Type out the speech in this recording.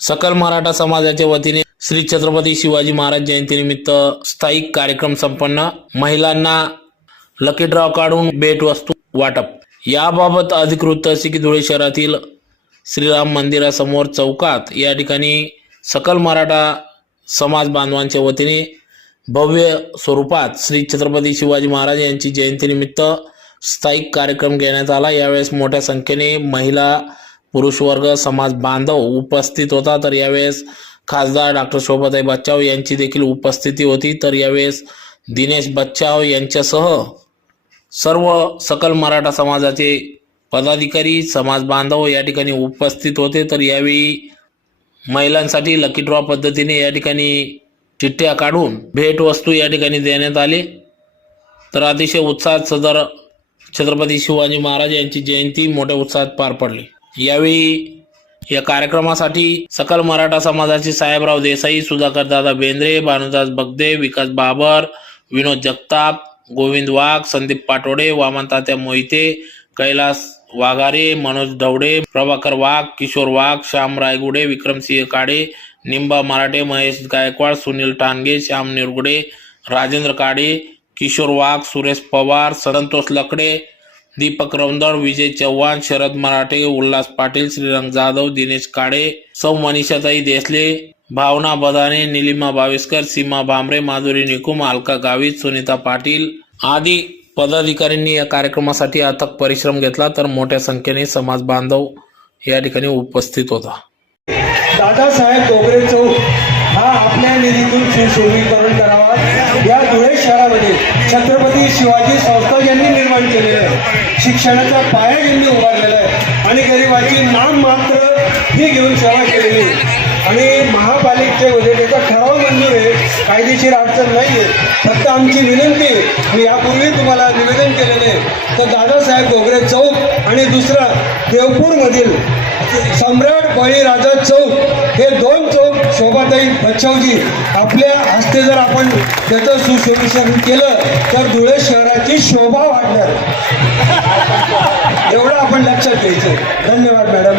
सकल मराठा समाजाच्या वतीने श्री छत्रपती शिवाजी महाराज जयंतीनिमित्त स्थायी कार्यक्रम संपन्न। महिलांना लकी ड्रॉ काढून भेटवस्तू वाटप। याबाबत अधिक वृत्त असे की धुळे शहरातील श्रीराम मंदिरासमोर चौकात या ठिकाणी सकल मराठा समाज बांधवांच्या वतीने भव्य स्वरूपात श्री छत्रपती शिवाजी महाराज यांची जयंतीनिमित्त स्थायी कार्यक्रम घेण्यात आला। यावेळेस मोठ्या संख्येने महिला, पुरुष वर्ग, समाज बांधव उपस्थित होता। तर यावेळेस खासदार डॉक्टर शोभाताई बच्चाव यांची देखील उपस्थिती होती। तर यावेळेस दिनेश बच्चाव यांच्यासह सर्व सकल मराठा समाजाचे पदाधिकारी, समाज बांधव या ठिकाणी उपस्थित होते। तर यावेळी महिलांसाठी लकी ड्रॉ पद्धतीने या ठिकाणी चिठ्ठ्या काढून भेटवस्तू या ठिकाणी देण्यात आले। तर अतिशय उत्साहात सदर छत्रपती शिवाजी महाराज यांची जयंती मोठ्या उत्साहात पार पडली। यावेळी या कार्यक्रमासाठी सकल मराठा समाजाचे साहेबराव देसाई, सुधाकर दादा बेंद्रे, भानुदास बगदे, विकास बाबर, विनोद जगताप, गोविंद वाघ, संदीप पाटोडे, वामन तात्या मोहिते, कैलास वाघारे, मनोज ढवडे, प्रभाकर वाघ, किशोर वाघ, श्याम रायगुडे, विक्रमसिंह काडे, निंबा मराठे, महेश गायकवाड, सुनील टानगे, श्याम निरगुडे, राजेंद्र काडे, किशोर वाघ, सुरेश पवार, संतोष लकडे, दीपक रौंदळ, विजय चव्हाण, शरद मराठे, उल्हास पाटील, श्रीरंग जाधव, दिनेश काडे, सौ मनीषाताई देसले, भावना बदाने, निलिमा बाविस्कर, सीमा भामरे, माधुरी निकुम, अलका गावित, सुनीता पाटील आदी पदाधिकाऱ्यांनी या कार्यक्रमासाठी अथक परिश्रम घेतला। तर मोठ्या संख्येने समाज बांधव या ठिकाणी उपस्थित होता। दादासाहेब गोगरे चौक हा आपल्या निधीतून सुशोभीकरण करावा या धुळे शहरामध्ये छत्रपती शिवाजी संस्था यांनी निर्माण केलेलं आहे। शिक्षणाचा पाया यांनी उभारलेला आहे आणि गरिबाची नाम मात्र ही घेऊन सेवा केलेली आहे आणि महापालिकेच्या वतीचा ठराव मंजूर आहे, कायदेशीर अडचण नाही आहे। फक्त आमची विनंती, मी यापूर्वी तुम्हाला निवेदन केलेले आहे, तर दादासाहेब गोगरे चौक आणि दुसरा देवपूरमधील सम्राट बळीराजा चौक हे दोन चौक शोभाताई बच्चावजी आपल्या हस्ते जर आपण त्याचं सुशोभीकरण केलं तर धुळे शहराची शोभा वाढणार, एवढं आपण लक्षात घ्यायचं। धन्यवाद मॅडम।